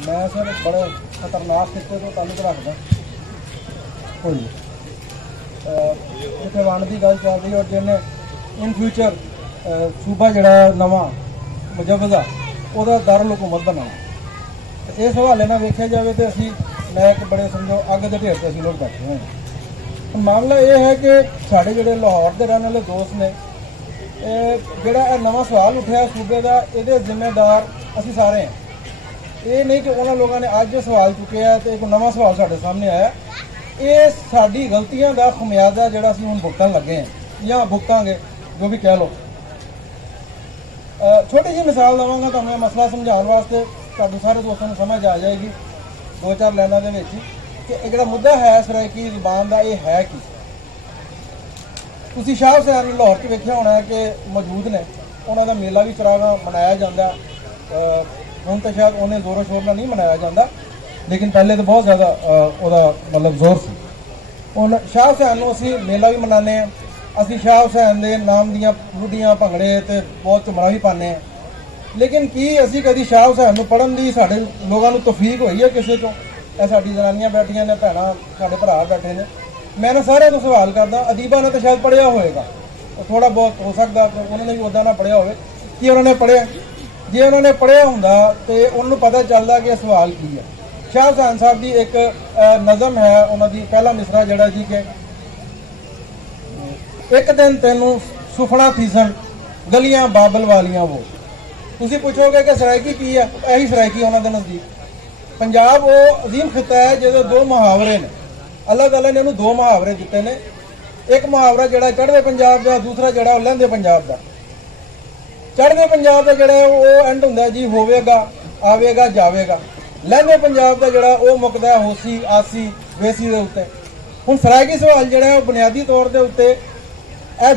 मैं सर बड़े खतरनाक खिते तो ताल्लुक रखदा कोई जिथे वंड की गल चल रही और जिन्हें इन फ्यूचर सूबा जड़ा नवा मुजवजा वह दारुल हुकूमत बनाना इस हवाले ना वेख्या जाए तो असी मैं एक बड़े समझो अग के ढेर से असी लोग बैठे हुए हैं। मामला यह है कि साढ़े जोड़े लाहौर के रहने वाले दोस्त ने जोड़ा नवा सवाल उठा सूबे का ये जिम्मेदार असी सारे हैं। ये नहीं कि उन्होंने लोगों ने अज जो सवाल चुके हैं तो एक नवा सवाल साढ़े सामने आया। ये साड़ी गलतियों का खमियाजा जोड़ा असी हुण भुगतन लगे हैं या भुगतांगे जो भी कह लो। छोटी जी मिसाल देवांगा तो मैं मसला समझाने वास्ते तुहाडे सारे दोस्तों को समझ आ जाएगी दो चार लाइनों के कि जो मुद्दा है सराइकी ज़बान का ये है कि तुसीं शाह हुसैन लाहौर च वेख्या होना है कि मौजूद ने उन्होंने मेला भी चरागा मनाया जाता। हुण तो शायद उन्हें जोरों शोर में नहीं मनाया जाता लेकिन पहले तो बहुत ज़्यादा मतलब जोर से हुण शाह हुसैन असी मेला भी मनाने असी शाह हुसैन के नाम दियाँ लुडियाँ भंगड़े तो बहुत झुमरा भी पाने हैं। लेकिन की असी कभी शाह हुसैन को पढ़न की साढ़े लोगों को तौफीक हुई है किसी को? साड़ी जनानियां बैठिया ने भैन साढ़े भरा बैठे ने मैं सारे तो सवाल करदा अदीबा ने तो शायद पढ़िया होएगा थोड़ा बहुत हो सकता उन्होंने भी उदा ना पढ़िया हो कि उन्होंने पढ़िया जे उन्होंने पढ़िया होंदा तो उन्होंने पता चलता कि सवाल की है। शाह हुसैन साहब की एक नज़म है उन्होंने पहला मिसरा जड़ा जी के एक दिन तेनू सुफना थी सन गलियां बाबल वालियां वो तुसी पूछोगे कि सराइकी की है यही सराइकी उन्होंने नज़दीक पंजाब वो अजीम खिता है जो दो मुहावरे ने अलग अलग ने दो मुहावरे दिते ने। एक मुहावरा जड़ा चढ़दे पंजाब का दूसरा जड़ा लहंदे पंजाब का। चढ़दे पंजाब का जड़ा वो एंड हुंदा जी होवेगा आवेगा जावेगा। लहंदे पंजाब का जड़ा वो मुकदा होसी आसी वेसी दे उत्ते। हुण सराइकी सवाल जड़ा वो बुनियादी तौर के उत्ते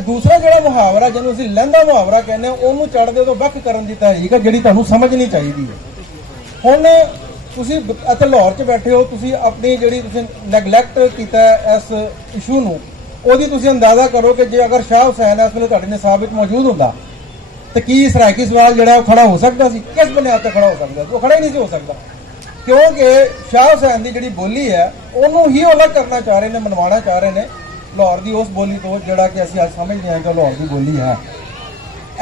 दूसरा जड़ा मुहावरा जिन्होंने असीं लहंदा मुहावरा कहने उन्होंने चढ़दे तो वख करन दी तहरीक है जिहड़ी तुहानूं समझनी चाहिदी है। हुण तुसी इत्थे लाहौर च बैठे हो तुसी अपनी जिहड़ी तुसी नैगलैक्ट कीता इस इशू नूं ओहदी तुसी अंदाजा करो कि जे अगर शाह हुसैन इस वेले तुहाडे निसाब विच मौजूद हुंदा तो की सराइकी सवाल जिहड़ा खड़ा हो सकता सी? किस बुनियाद ते खड़ा हो सकदा? वो खड़ा ही नहीं सी हो सकता क्योंकि शाह हुसैन की जिहड़ी बोली है उन्होंने ही अलग करना चाह रहे हैं मनवाना चाह रहे हैं लाहौर की उस बोली तो जिहड़ा कि असीं अज समझते हैं कि लाहौर की बोली है।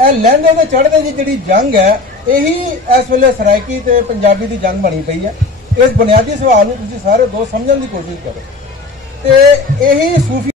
यह लहंदे ते चढ़दे की जिहड़ी जंग है यही इस वेले सराइकी ते पंजाबी की जंग बनी पई है। इस बुनियादी सवाल को तुसीं सारे दोस्त समझण की कोशिश करो तो यही सूफी